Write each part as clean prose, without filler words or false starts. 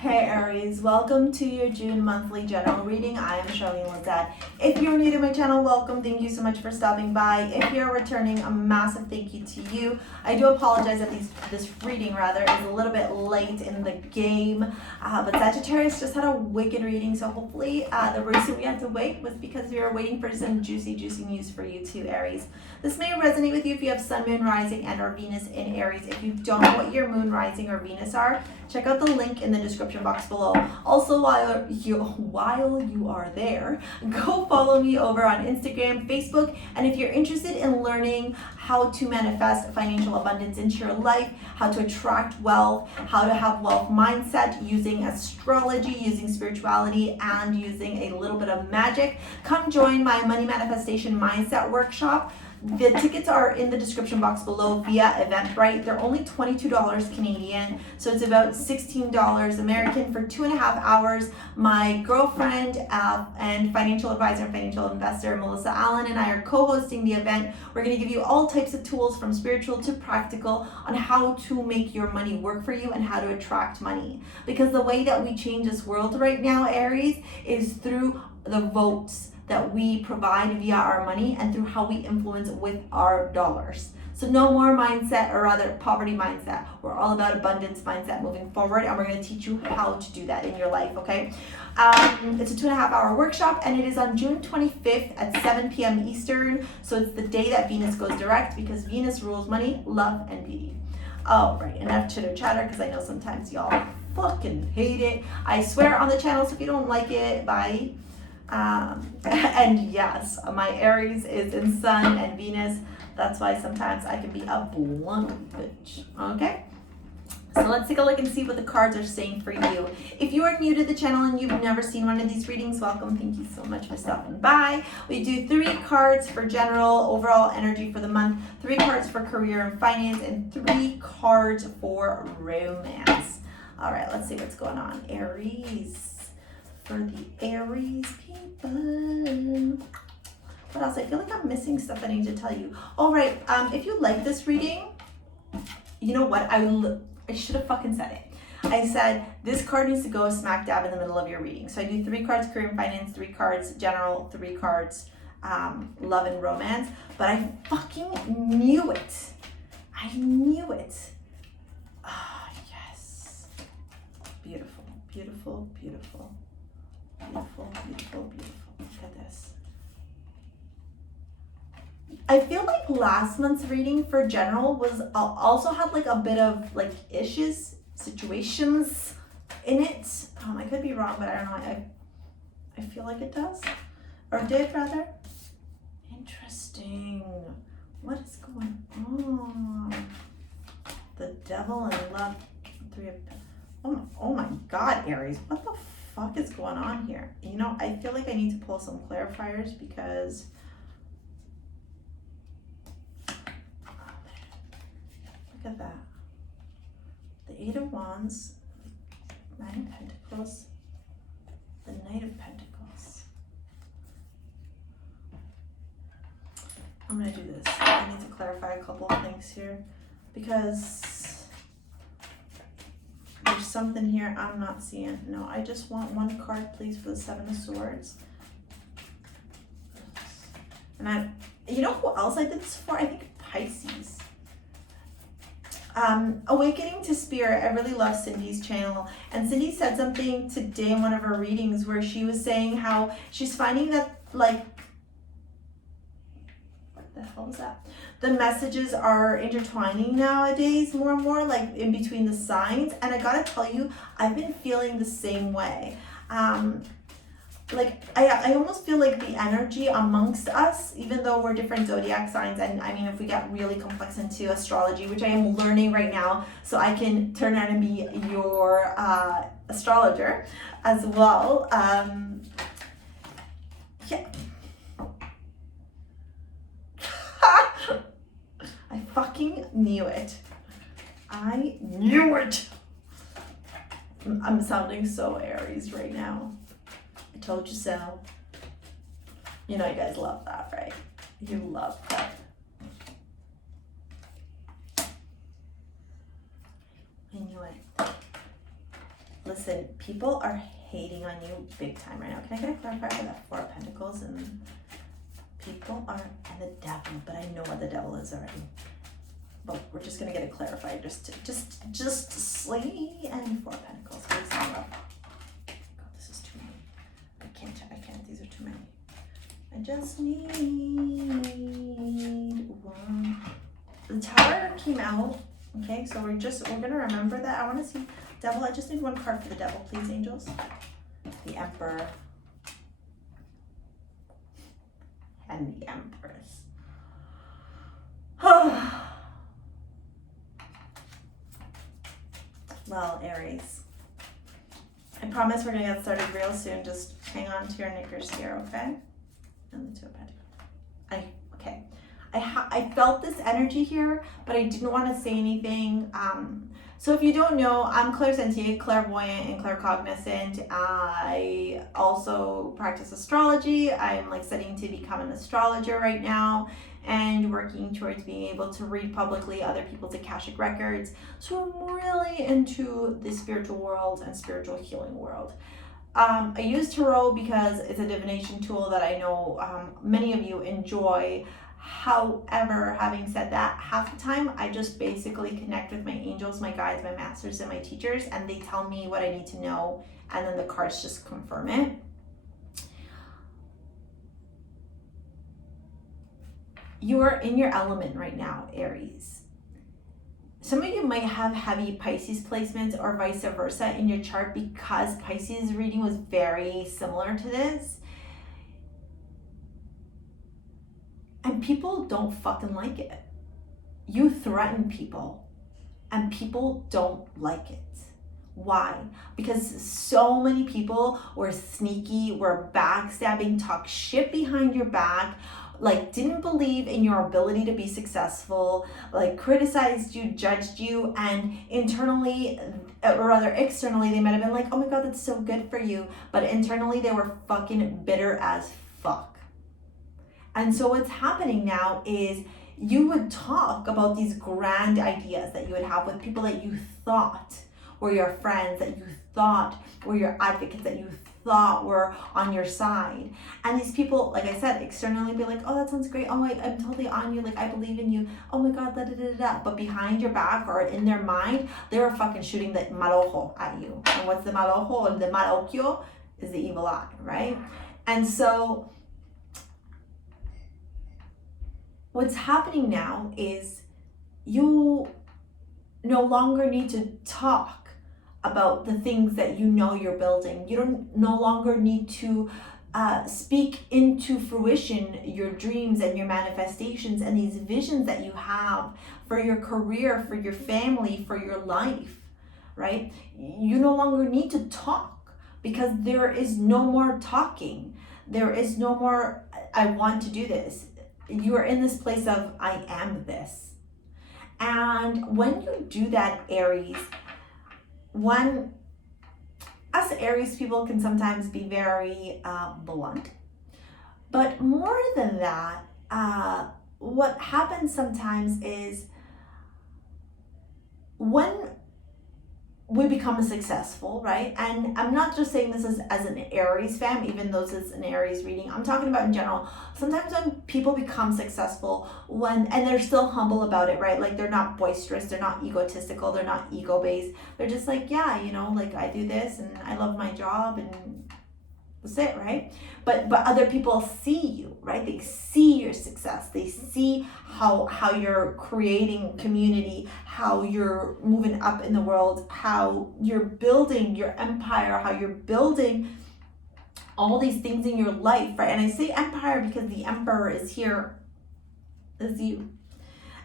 Hey Aries, welcome to your June monthly general reading. I am Charlene Lizette. If you're new to my channel, welcome. Thank you so much for stopping by. If you're returning, a massive thank you to you. I do apologize that this reading is a little bit late in the game, but Sagittarius just had a wicked reading, so hopefully the reason we had to wait was because we were waiting for some juicy news for you too, Aries. This may resonate with you if you have Sun, Moon, Rising, and or Venus in Aries. If you don't know what your Moon, Rising, or Venus are, check out the link in the description box below. Also, while you are there, go follow me over on Instagram, Facebook, and if you're interested in learning how to manifest financial abundance into your life, how to attract wealth, how to have wealth mindset using astrology, using spirituality, and using a little bit of magic, come join my Money Manifestation Mindset Workshop. The tickets are in the description box below via Eventbrite. They're only $22 Canadian, so it's about $16 American for 2.5 hours. My girlfriend and financial advisor and financial investor, Melissa Allen, and I are co-hosting the event. We're going to give you all types of tools from spiritual to practical on how to make your money work for you and how to attract money. Because the way that we change this world right now, Aries, is through the votes that we provide via our money and through how we influence with our dollars. So no more mindset, or rather poverty mindset. We're all about abundance mindset moving forward, and we're going to teach you how to do that in your life, okay? It's a 2.5 hour workshop, and it is on June 25th at 7 p.m. Eastern. So it's the day that Venus goes direct, because Venus rules money, love, and beauty. All right, enough chitter chatter, because I know sometimes y'all fucking hate it. I swear on the channel, so if you don't like it, bye. And yes, my Aries is in Sun and Venus. That's why sometimes I can be a blunt bitch. Okay? So let's take a look and see what the cards are saying for you. If you are new to the channel and you've never seen one of these readings, welcome. Thank you so much for stopping by. We do 3 cards for general overall energy for the month, 3 cards for career and finance, and 3 cards for romance. All right, let's see what's going on. Aries. For the Aries people. What else? I feel like I'm missing stuff I need to tell you. All right, if you like this reading, you know what? I should have fucking said it. I said this card needs to go smack dab in the middle of your reading. So I do 3 cards career and finance, 3 cards general, 3 cards love and romance. But I fucking knew it. I knew it. Ah, yes. Beautiful, beautiful, beautiful. Beautiful, beautiful, beautiful. Look at this. I feel like last month's reading for general was also had like a bit of like issues, situations in it. I could be wrong, but I don't know. I feel like it does, or did rather. Interesting. What is going on? The devil and love. 3 of. Oh my God, Aries. What the fuck is going on here? You know, I feel like I need to pull some clarifiers because look at that. The 8 of Wands, 9 of Pentacles, the Knight of Pentacles. I'm gonna do this. I need to clarify a couple of things here because there's something here I'm not seeing. No, I just want 1 card, please, for the 7 of Swords. And you know who else I did this for? I think Pisces. Awakening to Spirit. I really love Cindy's channel. And Cindy said something today in one of her readings where she was saying how she's finding that, like, what the hell is that? The messages are intertwining nowadays more and more, like in between the signs. And I gotta tell you, I've been feeling the same way. Like I almost feel like the energy amongst us, even though we're different zodiac signs, and I mean, if we get really complex into astrology, which I am learning right now, so I can turn out and be your astrologer as well. Yeah. I fucking knew it. I knew it. I'm sounding so Aries right now. I told you so. You know you guys love that, right? You love that. I knew it. listen, people are hating on you big time right now. Can I get a clarifier for that 4 of Pentacles? And people are, and the devil, but I know what the devil is already. But we're just gonna get it clarified, just slay and 4 of Pentacles. God, this is too many. I can't. These are too many. I just need one. The Tower came out. Okay, so we're gonna remember that. I want to see devil. I just need one card for the devil, please, angels. The Emperor and the Empress. Well, Aries, I promise we're gonna get started real soon. Just hang on to your knickers here, okay? And the 2 of Pentacles. I felt this energy here, but I didn't want to say anything. So if you don't know, I'm Clairsentient, Clairvoyant, and Claircognizant. I also practice astrology. I'm like studying to become an astrologer right now and working towards being able to read publicly other people's Akashic records. So I'm really into the spiritual world and spiritual healing world. I use tarot because it's a divination tool that I know many of you enjoy. However, having said that, half the time I just basically connect with my angels, my guides, my masters, and my teachers, and they tell me what I need to know, and then the cards just confirm it. You are in your element right now, Aries. Some of you might have heavy Pisces placements or vice versa in your chart because Pisces reading was very similar to this. And people don't fucking like it. You threaten people and people don't like it. Why? Because so many people were sneaky, were backstabbing, talk shit behind your back, like didn't believe in your ability to be successful, like criticized you, judged you, and internally, or rather externally, they might have been like, oh my God, that's so good for you. But internally, they were fucking bitter as fuck. And so what's happening now is you would talk about these grand ideas that you would have with people that you thought were your friends, that you thought were your advocates, that you thought were on your side. And these people, like I said, externally be like, oh, that sounds great. Oh, I'm totally on you. Like, I believe in you. Oh my God, da da da da. But behind your back or in their mind, they were fucking shooting the mal ojo at you. And what's the mal ojo? Or the mal occhio is the evil eye, right? And so what's happening now is you no longer need to talk about the things that you know you're building. You don't no longer need to speak into fruition your dreams and your manifestations and these visions that you have for your career, for your family, for your life, right? You no longer need to talk because there is no more talking. There is no more, I want to do this. You are in this place of, I am this. And when you do that, Aries, us Aries people can sometimes be very blunt. But more than that, what happens sometimes is when we become successful, right? And I'm not just saying this as an Aries fan, even though it's an Aries reading. I'm talking about in general. Sometimes when people become successful, and they're still humble about it, right? Like they're not boisterous, they're not egotistical, they're not ego-based. They're just like, yeah, you know, like I do this and I love my job and that's it, right? But other people see you, right? They see your success. They see how you're creating community, how you're moving up in the world, how you're building your empire, how you're building all these things in your life, right? And I say empire because the emperor is here, is you.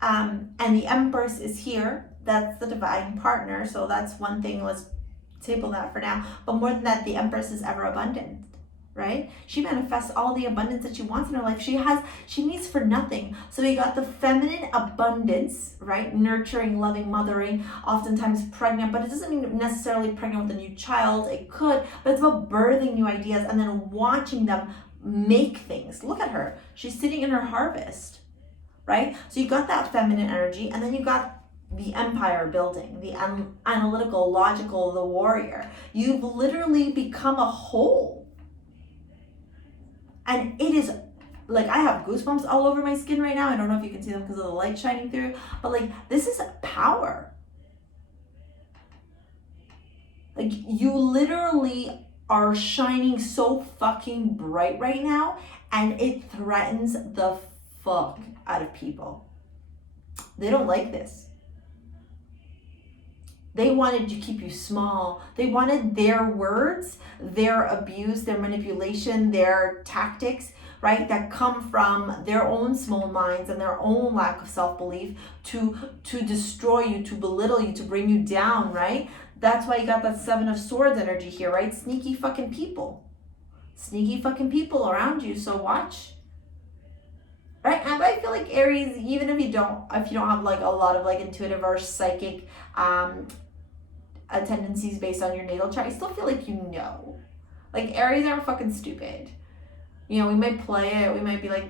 And the empress is here. That's the divine partner. So that's one thing. Let's table that for now. But more than that, the empress is ever abundant, right? She manifests all the abundance that she wants in her life. She needs for nothing. So we got the feminine abundance, right? Nurturing, loving, mothering, oftentimes pregnant, but it doesn't mean necessarily pregnant with a new child. It could, but it's about birthing new ideas and then watching them make things. Look at her. She's sitting in her harvest, right? So you got that feminine energy, and then you got the empire building, the analytical, logical, the warrior. You've literally become a whole. And it is like, I have goosebumps all over my skin right now. I don't know if you can see them because of the light shining through, but like, this is power. Like, you literally are shining so fucking bright right now, and it threatens the fuck out of people. They don't like this. They wanted to keep you small. They wanted their words, their abuse, their manipulation, their tactics, right, that come from their own small minds and their own lack of self-belief to destroy you, to belittle you, to bring you down, right? That's why you got that Seven of Swords energy here, right? Sneaky fucking people. Sneaky fucking people around you, so watch. Right? And I feel like Aries, even if you don't have like a lot of like intuitive or psychic tendencies based on your natal chart, I still feel like you know. Like, Aries aren't fucking stupid. You know, we might play it, we might be like,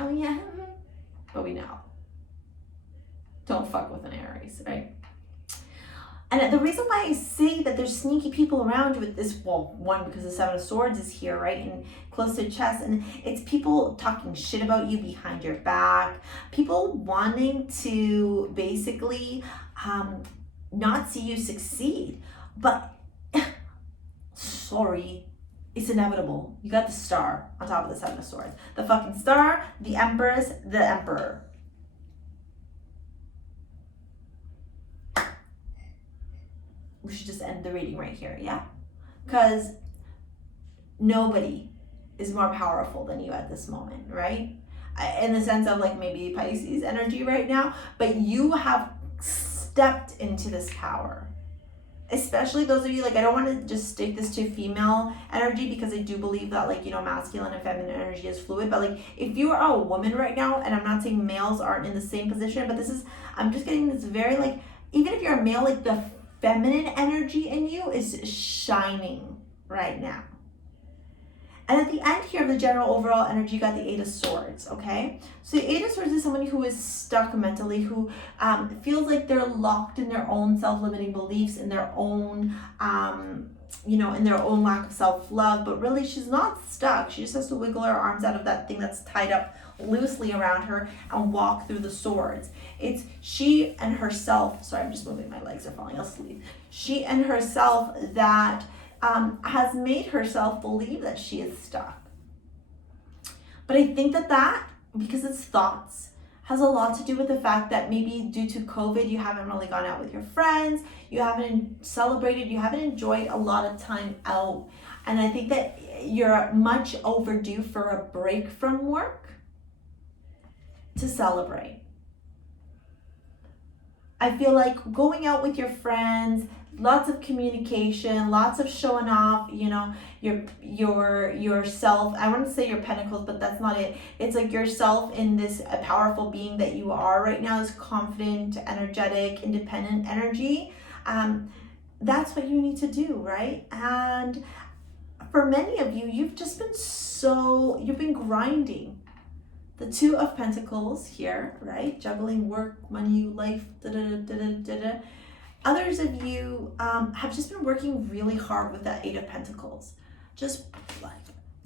oh yeah, but we know. Don't fuck with an Aries, right? And the reason why I say that there's sneaky people around you with this, well, one, because the Seven of Swords is here, right, and close to chest, and it's people talking shit about you behind your back, people wanting to basically not see you succeed, but sorry, it's inevitable. You got the Star on top of the Seven of Swords. The fucking Star, the Empress, the Emperor. We should just end the reading right here, yeah? Because nobody is more powerful than you at this moment, right? In the sense of like maybe Pisces energy right now, but you have stepped into this power. Especially those of you, like, I don't want to just stick this to female energy, because I do believe that, like, you know, masculine and feminine energy is fluid, but like, if you are a woman right now, and I'm not saying males aren't in the same position, but this is, I'm just getting this very, like, even if you're a male, like, the feminine energy in you is shining right now. And at the end here of the general overall energy, you got the Eight of Swords, okay? So the Eight of Swords is someone who is stuck mentally, who feels like they're locked in their own self-limiting beliefs, in their own, you know, in their own lack of self-love, but really she's not stuck. She just has to wiggle her arms out of that thing that's tied up loosely around her and walk through the swords. It's she and herself, sorry, I'm just moving, my legs are falling asleep. She and herself that has made herself believe that she is stuck. But I think that because it's thoughts, has a lot to do with the fact that maybe due to COVID, you haven't really gone out with your friends, you haven't celebrated, you haven't enjoyed a lot of time out. And I think that you're much overdue for a break from work to celebrate. I feel like going out with your friends, lots of communication, lots of showing off, you know, yourself. I want to say your pentacles, but that's not it. It's like yourself in this powerful being that you are right now, this confident, energetic, independent energy. That's what you need to do, right? And for many of you, you've been grinding. The Two of Pentacles here, right? Juggling work, money, life, da-da-da-da-da-da. Others of you have just been working really hard with that Eight of Pentacles. Just like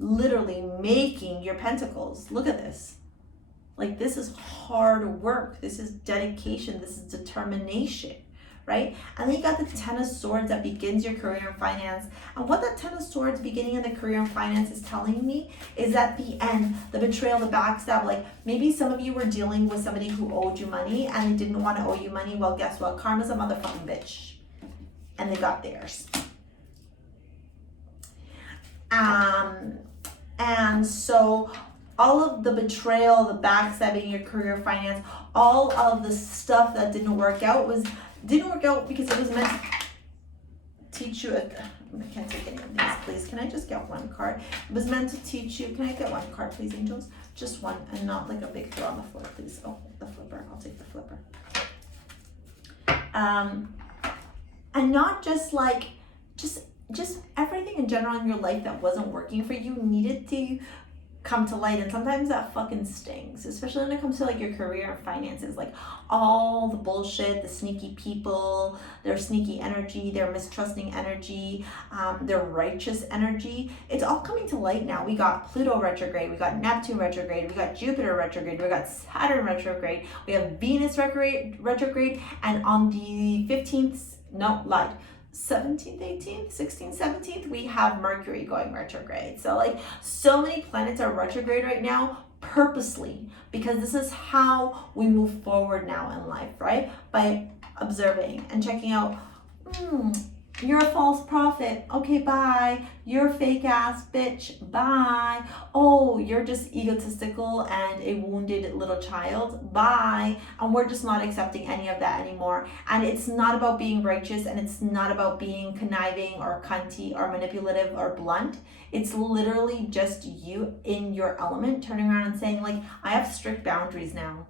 literally making your pentacles. Look at this. Like, this is hard work. This is dedication. This is determination, right? And then you got the Ten of Swords that begins your career and finance. And what that Ten of Swords beginning in the career and finance is telling me is at the end, the betrayal, the backstab, like maybe some of you were dealing with somebody who owed you money and they didn't want to owe you money. Well, guess what? Karma's a motherfucking bitch. And they got theirs. And so all of the betrayal, the backstabbing, your career, finance, all of the stuff that didn't work out because it was meant to teach you. I can't take any of these, please. Can I just get one card? It was meant to teach you. Can I get one card, please, angels? Just one, and not like a big throw on the floor, please. Oh, the flipper. I'll take the flipper. And not just like, just everything in general in your life that wasn't working for you needed to come to light, and sometimes that fucking stings, especially when it comes to like your career and finances. Like all the bullshit, the sneaky people, their sneaky energy, their mistrusting energy, their righteous energy, it's all coming to light now. We got Pluto retrograde, we got Neptune retrograde, we got Jupiter retrograde, we got Saturn retrograde, we have Venus retrograde, and on the 15th, no, lied, 17th, 18th, 16th, 17th, we have Mercury going retrograde. So like so many planets are retrograde right now purposely, because this is how we move forward now in life, right? By observing and checking out, you're a false prophet. Okay, bye. You're a fake ass bitch. Bye. Oh, you're just egotistical and a wounded little child. Bye. And we're just not accepting any of that anymore. And it's not about being righteous, and it's not about being conniving or cunty or manipulative or blunt. It's literally just you in your element turning around and saying, like, I have strict boundaries now.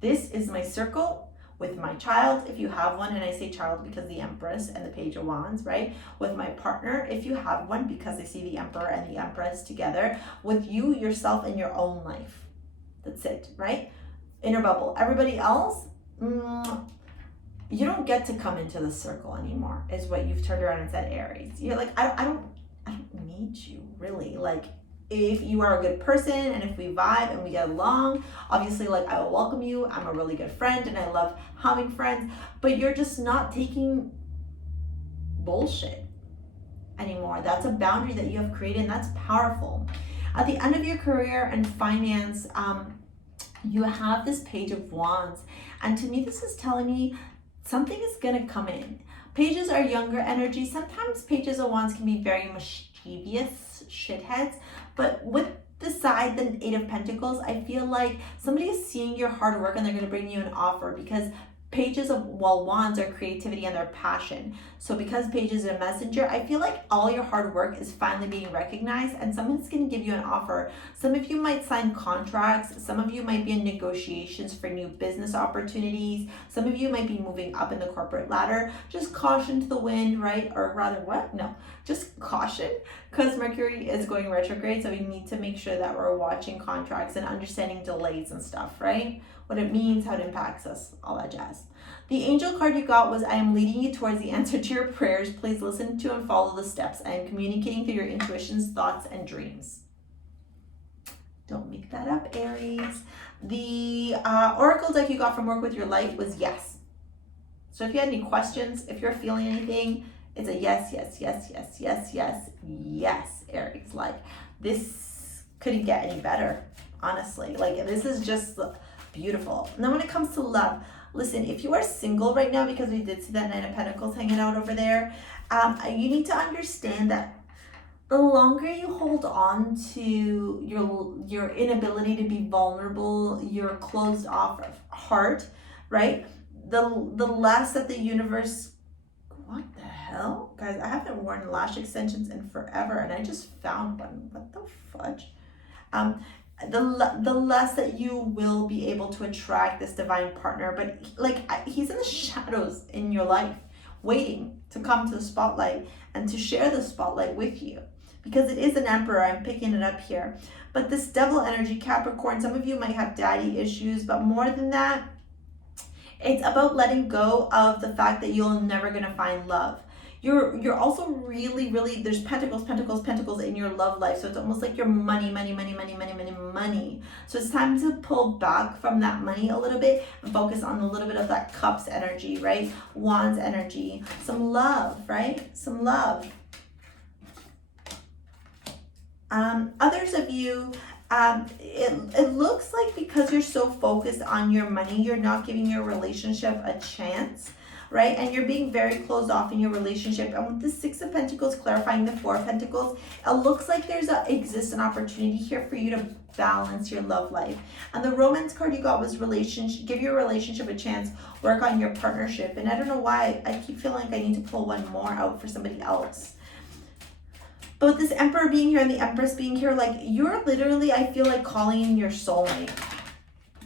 This is my circle with my child, if you have one, and I say child because the Empress and the Page of Wands, right? With my partner, if you have one, because I see the Emperor and the Empress together. With you, yourself, and your own life. That's it, right? Inner bubble. Everybody else, you don't get to come into the circle anymore, is what you've turned around and said, Aries. You're like, I don't need you, really. Like, if you are a good person and if we vibe and we get along, obviously, like, I will welcome you. I'm a really good friend and I love having friends, but you're just not taking bullshit anymore. That's a boundary that you have created, and that's powerful. At the end of your career and finance, you have this Page of Wands, and to me, this is telling me something is gonna come in. Pages are younger energy. Sometimes Pages of Wands can be very mischievous shitheads, but with the side, the Eight of Pentacles, I feel like somebody is seeing your hard work and they're going to bring you an offer, because Pages of Wands are creativity and their passion. So because Pages is a messenger, I feel like all your hard work is finally being recognized, and someone's going to give you an offer. Some of you might sign contracts. Some of you might be in negotiations for new business opportunities. Some of you might be moving up in the corporate ladder. Just caution to the wind, right? Or rather, what? No, just caution, because Mercury is going retrograde. So we need to make sure that we're watching contracts and understanding delays and stuff, right? What it means, how it impacts us, all that jazz. The angel card you got was, I am leading you towards the answer to your prayers. Please listen to and follow the steps. I am communicating through your intuitions, thoughts, and dreams. Don't make that up, Aries. The oracle deck you got from Work With Your Light was yes. So if you had any questions, if you're feeling anything, it's a yes, yes, yes, yes, yes, yes, yes, Aries. Like, this couldn't get any better, honestly. Like, this is just beautiful. And then when it comes to love, listen, if you are single right now, because we did see that Nine of Pentacles hanging out over there, you need to understand that the longer you hold on to your inability to be vulnerable, your closed off heart, right? The less that the universe, what the hell? Guys, I haven't worn lash extensions in forever, and I just found one. What the fudge? The less that you will be able to attract this divine partner. But he's in the shadows in your life, waiting to come to the spotlight and to share the spotlight with you, because it is an Emperor. I'm picking it up here. But this devil energy, Capricorn, some of you might have daddy issues, but more than that, it's about letting go of the fact that you're never gonna find love. You're also really, there's pentacles in your love life. So it's almost like your money. So it's time to pull back from that money a little bit and focus on a little bit of that cups energy, right? Wands energy, some love, right? Some love. Others of you, it looks like because you're so focused on your money, you're not giving your relationship a chance, right? And you're being very closed off in your relationship. And with the Six of Pentacles clarifying the Four of Pentacles, it looks like exists an opportunity here for you to balance your love life. And the Romance card you got was relationship. Give your relationship a chance. Work on your partnership. And I don't know why I keep feeling like I need to pull one more out for somebody else. But with this Emperor being here and the Empress being here, like, you're literally, I feel like, calling in your soulmate.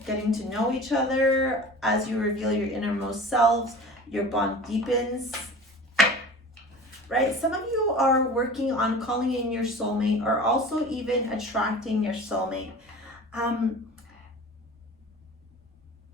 Getting to know each other as you reveal your innermost selves. Your bond deepens, right? Some of you are working on calling in your soulmate or also even attracting your soulmate.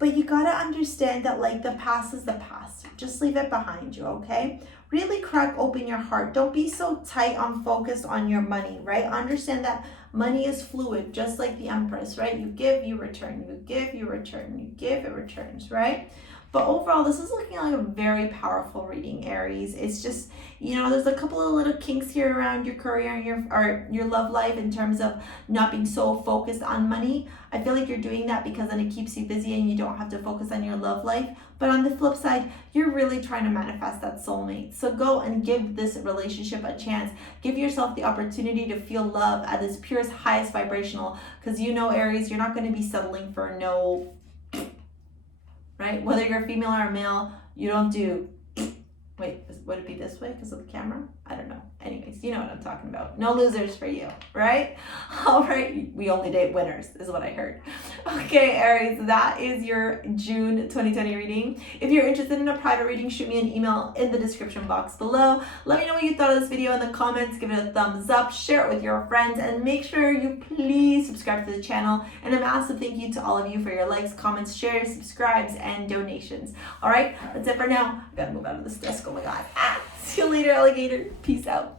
But you gotta understand that like the past is the past. Just leave it behind you, okay? Really crack open your heart. Don't be so tight on focused on your money, right? Understand that money is fluid, just like the Empress, right? You give, you return. You give, you return. You give, it returns, right? But overall, this is looking like a very powerful reading, Aries. It's just, you know, there's a couple of little kinks here around your career and your love life in terms of not being so focused on money. I feel like you're doing that because then it keeps you busy and you don't have to focus on your love life. But on the flip side, you're really trying to manifest that soulmate. So go and give this relationship a chance. Give yourself the opportunity to feel love at its purest, highest vibrational. Because you know, Aries, you're not going to be settling for no, right? Whether you're a female or a male, you don't do, wait, would it be this way because of the camera? I don't know. Anyways, you know what I'm talking about. No losers for you, right? All right, we only date winners is what I heard. Okay, Aries, that is your June 2020 reading. If you're interested in a private reading, shoot me an email in the description box below. Let me know what you thought of this video in the comments. Give it a thumbs up, share it with your friends, and make sure you please subscribe to the channel. And a massive thank you to all of you for your likes, comments, shares, subscribes, and donations. All right, that's it for now. I gotta move out of this desk. Oh my God. See you later, alligator. Peace out.